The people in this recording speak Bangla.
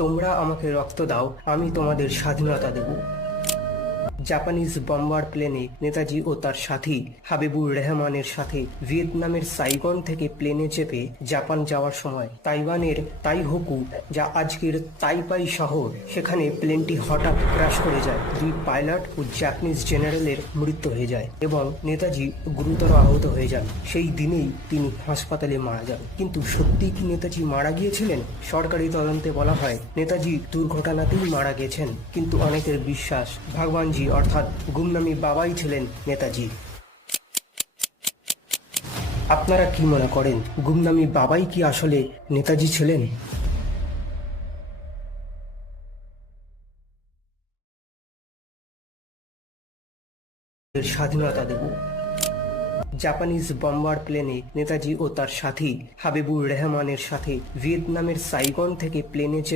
তোমরা আমাকে রক্ত দাও, আমি তোমাদের স্বাধীনতা দেব। জাপানিজ বম্বার প্লেনে নেতাজি ও তার সাথী হাবিবুর রহমানের সাথে ভিয়েতনামের সাইগন থেকে প্লেনে চেপে জাপান যাওয়ার সময় তাইওয়ানের তাইহোকু, যা আজকের তাইপাই শহর, সেখানে প্লেনটি হঠাৎ ক্র্যাশ করে যায়। দুই পাইলট ও জাপানিজ জেনারেলের মৃত্যু হয়ে যায় এবং নেতাজি গুরুতর আহত হয়ে যান। সেই দিনেই তিনি হাসপাতালে মারা যান। কিন্তু সত্যি কি নেতাজি মারা গিয়েছিলেন? সরকারি তদন্তে বলা হয় নেতাজি দুর্ঘটনাতেই মারা গেছেন, কিন্তু অনেকের বিশ্বাস ভগবানজি অর্থাৎ গুমনামি বাবাই ছিলেন নেতাজি। আপনারা কি মনে করেন, গুমনামি বাবাই কি আসলে নেতাজি ছিলেন? স্বাধীনতা দেব। জাপানিজ বম্বার প্লেনে নেতাজি ও তার সাথী হাবিবুর রহমানের সাথে ভিয়েতনামের সাইগন থেকে প্লেনে